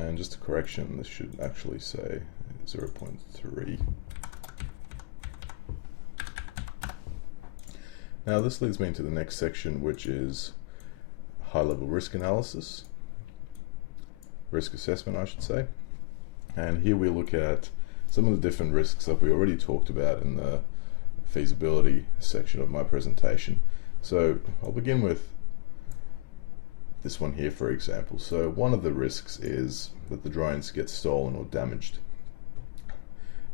And just a correction, this should actually say 0.3. Now this leads me into the next section, which is high-level risk analysis, risk assessment I should say. And here we look at some of the different risks that we already talked about in the feasibility section of my presentation. So I'll begin with this one here, for example. So one of the risks is that the drones get stolen or damaged,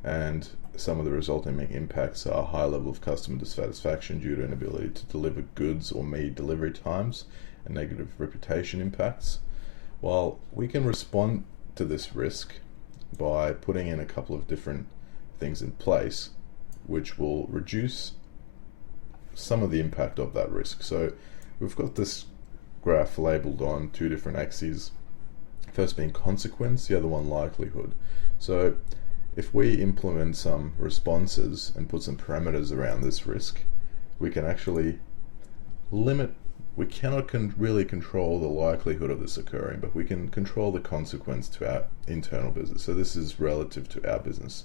and some of the resulting impacts are high level of customer dissatisfaction due to inability to deliver goods or meet delivery times, and negative reputation impacts. While we can respond to this risk by putting in a couple of different things in place which will reduce some of the impact of that risk. So we've got this graph labeled on two different axes, first being consequence, the other one likelihood. So if we implement some responses and put some parameters around this risk, we can actually limit, we cannot really control the likelihood of this occurring, but we can control the consequence to our internal business. So this is relative to our business.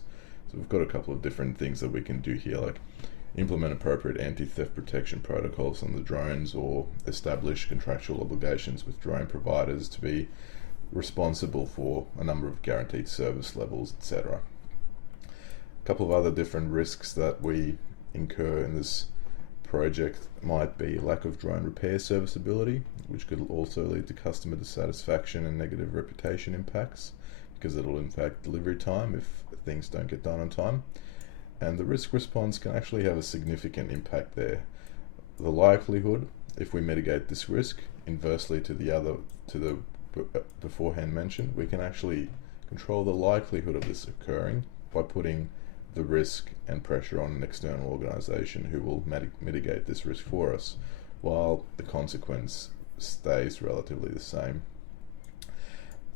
So we've got a couple of different things that we can do here, like implement appropriate anti-theft protection protocols on the drones, or establish contractual obligations with drone providers to be responsible for a number of guaranteed service levels, etc. A couple of other different risks that we incur in this project might be lack of drone repair serviceability, which could also lead to customer dissatisfaction and negative reputation impacts, because it'll impact delivery time if things don't get done on time. And the risk response can actually have a significant impact there. The likelihood, if we mitigate this risk, inversely to the beforehand mentioned, we can actually control the likelihood of this occurring by putting the risk and pressure on an external organization who will mitigate this risk for us, while the consequence stays relatively the same.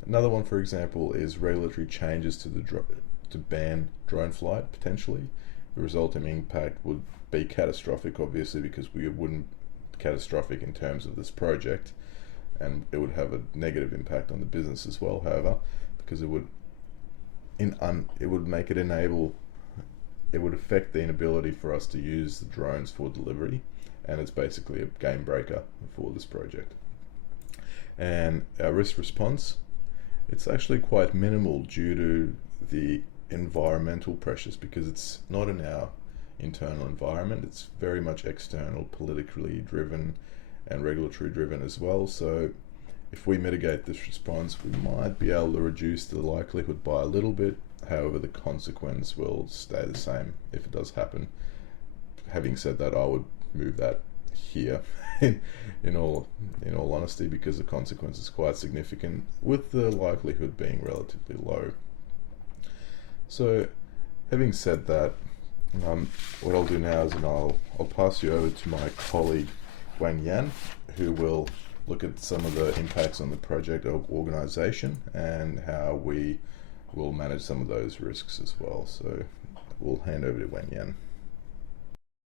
Another one, for example, is regulatory changes to ban drone flight, potentially. The resulting impact would be catastrophic, obviously, because we wouldn't catastrophic in terms of this project, and it would have a negative impact on the business as well, however, because it would affect the inability for us to use the drones for delivery, and it's basically a game breaker for this project. And our risk response, it's actually quite minimal due to the environmental pressures, because it's not in our internal environment, it's very much external, politically driven and regulatory driven as well. So if we mitigate this response, we might be able to reduce the likelihood by a little bit. However, the consequence will stay the same if it does happen. Having said that, I would move that here in all honesty, because the consequence is quite significant, with the likelihood being relatively low. So having said that, what I'll do now is I'll pass you over to my colleague Wang Yan, who will look at some of the impacts on the project organization and how we will manage some of those risks as well. So we'll hand over to Wang Yan.